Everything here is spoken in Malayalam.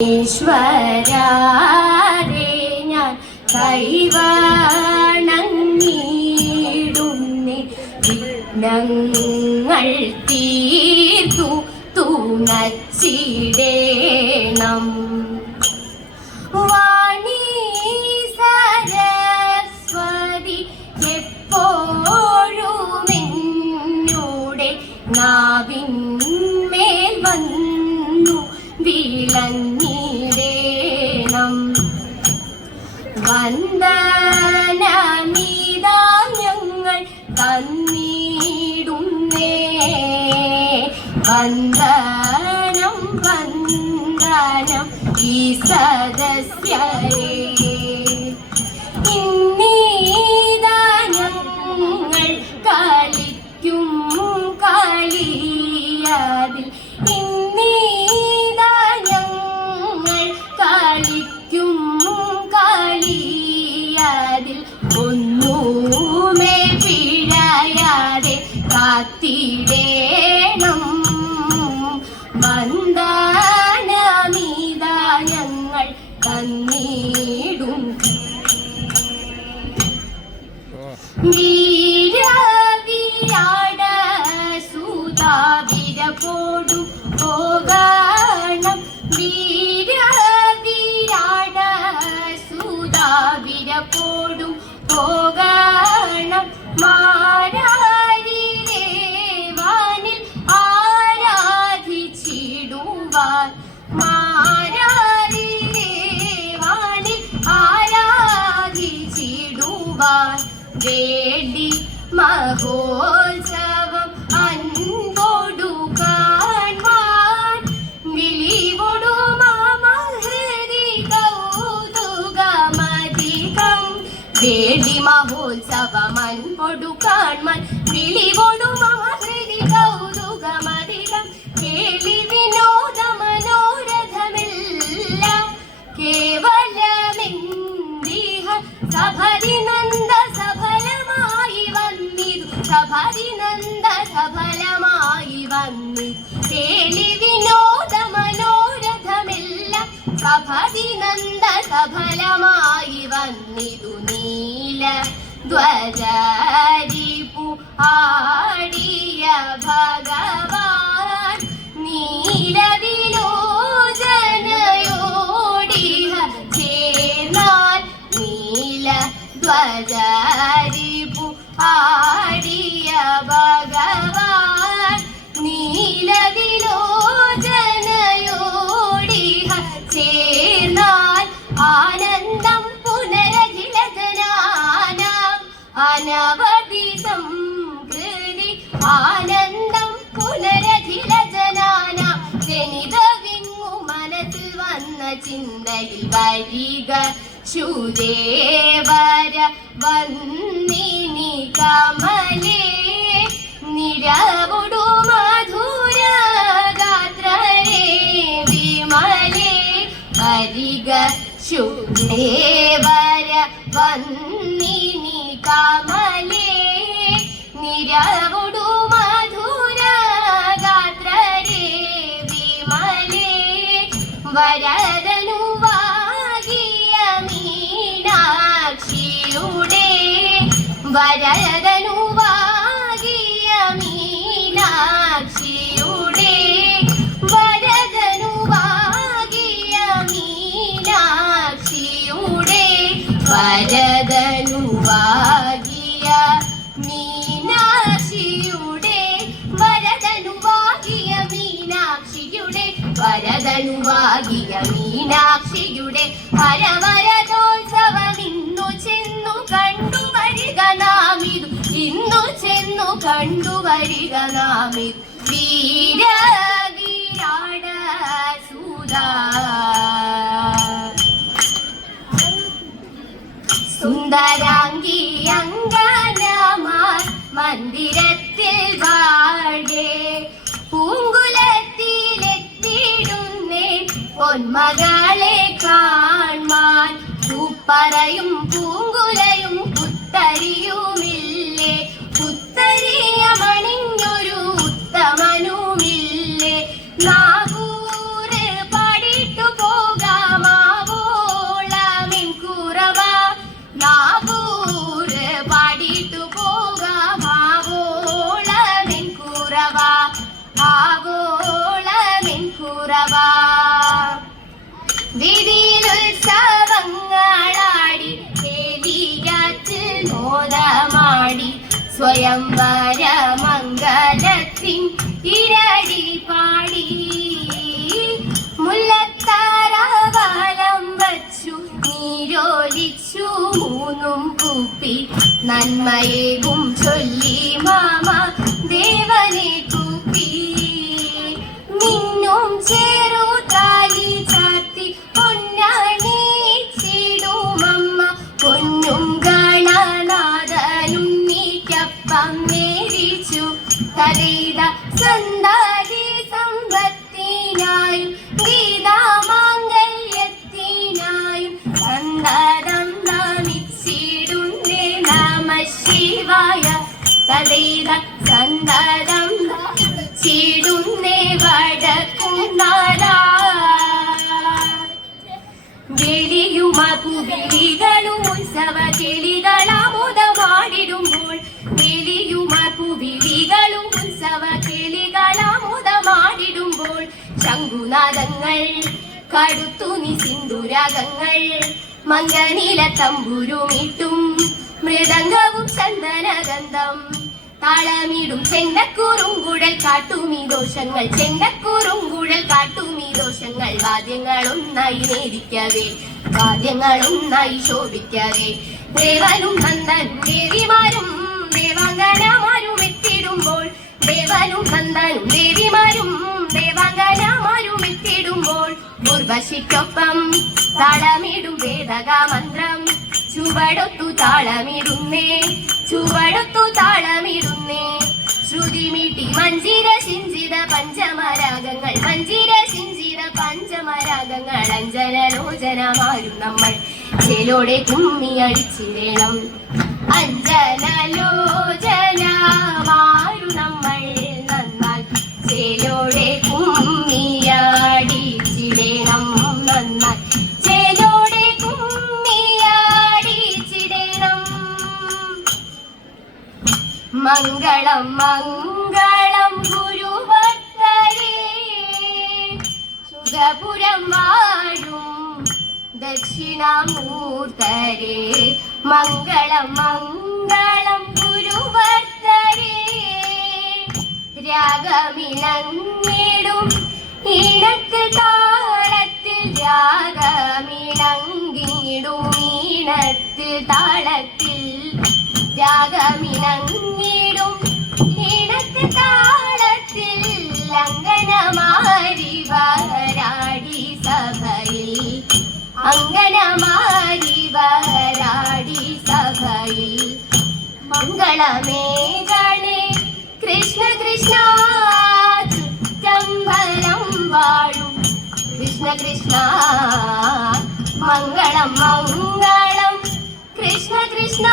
ഈശ്വരാരെ ഞാൻ കൈവണങ്ങിടുന്നേ, വിഘ്നങ്ങൾ തീർത്തു തുണച്ചിടേണം. വാണി സരസ്വതി എപ്പോഴും എന്നോടെ നാവിന്മേൽ വന്നു വിളങ്ങിടേണം. വന്ദനമിതാ ഞങ്ങൾ തന്നിടുന്നേ, വന്ദനം വന്ദനം ഈ സദസ്യരേ. ഇന്നീതാ ഞങ്ങൾ കളിക്കും കളിയതിൽ, ഇന്നീതാ ഞങ്ങൾ കളിക്കും കളിയതിൽ ഒന്നുമേ പിഴയാതെ കാത്തിടേണം. വന്ദനമിതാ ഞങ്ങൾ തന്നിടും. വീരവിരാട സുതാവിരപോടും പോകണം, വീരവിരാട സുതാവിരപോടും പോകണം. മാരാരിദേവാനിൽ ആരാധിച്ചിടുവാൻ, മാരാരിദേവാനിൽ ആരാധിച്ചിടുവാൻ വേണ്ടി മഹോത്സവം അൻപോടു കാണുവാൻ വിളിവൊടുമാമഹൃതി കൗതുകമധികം. വേണ്ടി മഹോത്സവം അൻപോടു കാണുവാൻ വിളിവൊടുമാമഹൃതി കൗതുകമധികം. കേളി വിനോദ മനോരഥമെല്ലാം കേവലമെന്തിഹ സഭരിനന്ദ സഫലമായി വന്നിതു, സഭരിനന്ദ സഫലമായി വന്നിതു. കേളി വിനോദ മനോരഥമെല്ലാം സഭരിനന്ദ സഫലമായി വന്നിതു. നീല ധ്വജരിപു ആടിയ ഭഗവാൻ നീലവിലോചനയോടിഹ ചേർന്നാൽ, നീല ധ്വജരിപു ആടിയ ഭഗവാൻ നീലവിലോചനയോടിഹ ചേർന്നാൽ ആനന്ദം പുനരഖിലജനാനാം അനവധി സംകൃതി. ആനന്ദം പുനരഖിലജനാനാം ജനിതവിങ്ങു മനസ്സിൽ വന്ന ചിന്തയിൽ വരിക ശുദേവര വന്ദിനി കമലേ. നിരവുടു മധുര ഗാത്രരേ വിമലേ, വരിക ശുദേവര വന്ദിനി കമലേ. നിരവുടു മധുര ഗാത്രരേ വിമലേ, വരദനു വാകിയ മീനാക്ഷിയുടെ, വരദനു വാകിയ മീനാക്ഷിയുടെ, വരദനു വാകിയ മീനാക്ഷിയുടെ, വരദനു വാകിയ മീനാക്ഷിയുടെ, വരദനു വാകിയ മീനാക്ഷിയുടെ, വരദനു വാകിയ മീനാക്ഷിയുടെ. ഹരവരദോത്സവം ഇന്നു ചെന്നു കണ്ടുവരിക നാമിതു, ഇന്നു ചെന്നു കണ്ടുവരിക നാമിതു. വീരവിരാട സുതാ സുന്ദരാംഗി അങ്കനമാർ മന്ദിരത്തിൽ വാഴേ, പൂങ്കുലത്തിലെത്തിടുന്നേ പൊന്മകളെ കാൺമാൻ. പൂപ്പറയും പൂങ്കുലയും പുത്തരിയുമില്ലേ, പുത്തരിയമണിഞ്ഞൊരു ഉത്തമനുമില്ലേ. നാഗൂർ പാടിട്ടു പോകും സ്വയംവര മംഗലത്തിൻ ഇരടി പാടി മുല്ലത്താരാവാലം വച്ചു നീരോലിച്ചു മൂന്നും കൂപ്പി നന്മയേകും ചൊല്ലി മാമ ദേവനെ കൂപ്പി മിന്നും ചേരു താലി ചാത്തി പൊന്നണിച്ചിടുമമ്മ പൊന്നും ഗണനാഥനുണ്ണിക്കപ്പം നേരിച്ചു കരയിത സന്താതി സമ്പത്തിനായും ഗീതാമാംഗല്യത്തിനായും സന്തതം നമിച്ചിടുന്നേ നമ ശിവായ തദൈത സന്തതം ചിടുന്നേ വടക്കുന്നാഥ വെളിയുമകുവിളികളും ഉത്സവ കിളികളാമുദമാടിടുമ്പോൾ വെളിയുമകുവിളികളും ഉത്സവ കിളികളാമുദമാടിടുമ്പോൾ ശംഖുനാദങ്ങൾ കടുത്തുനി സിന്ദുരാഗങ്ങൾ മംഗനീല തമ്പുരുമിട്ടും മൃദംഗവും ചന്ദനഗന്ധം താളമിടും ചെണ്ടക്കൂറുങ്കുഴൽ കാട്ടുമീ ദോഷങ്ങൾ ചെണ്ടക്കൂറുങ്കുഴൽ കാട്ടുമീ ദോഷങ്ങൾ വാദ്യങ്ങളൊന്നായി നേദിക്കവേ വാദ്യങ്ങളൊന്നായി ശോഭിക്കവേ ദേവനും നന്ദനും ദേവിമാരും ദേവാംഗനമാരും എത്തിടുമ്പോൾ ദേവനും നന്ദനും ദേവിമാരും ദേവാംഗനമാരും എത്തിടുമ്പോൾ ഉർവശിക്കൊപ്പം താളമിടും വേദക മന്ത്രം ചുവടൊത്തു താളമിടുന്നേ ചുവടൊത്തു താളമിടുന്നേ ശ്രുതിമീട്ടി മഞ്ജിര സിഞ്ചിത പഞ്ചമരാഗങ്ങൾ മഞ്ജിര സിഞ്ചിത പഞ്ചമരാഗങ്ങൾ അഞ്ജനലോചനമാരും നമ്മൾ ചേലോടെ കുമ്മി അടിച്ചിടണം അഞ്ജനലോചനമാരും നമ്മൾ നന്നായി ചേലോടെ കുമ്മിയടിച്ചിടണം നന്നായി ചേലോടെ കുമ്മിയടിച്ചിടണം മംഗളം മംഗളം ഗുരുവത്തരേ സുഖപുരം വാഴും ദക്ഷിണാമൂർത്തരേ മംഗളം മംഗളം ഗുരുവത്തരേ രാഗമിണങ്ങിടും ഈണത്തിൽ താളത്തിൽ രാഗമിണങ്ങിടും ഈണത്തിൽ താളത്തിൽ രാഗമിണങ്ങിടും ഈണത്തിൽ താളത്തിൽ അങ്കനമാരി വരാടി സഭയിൽ അങ്കനമാരി വരാടി സഭയിൽ മംഗളമേകണേ കൃഷ്ണ കൃഷ്ണ ചമ്പലം വാഴും കൃഷ്ണ കൃഷ്ണ മംഗളം മംഗളം കൃഷ്ണ കൃഷ്ണ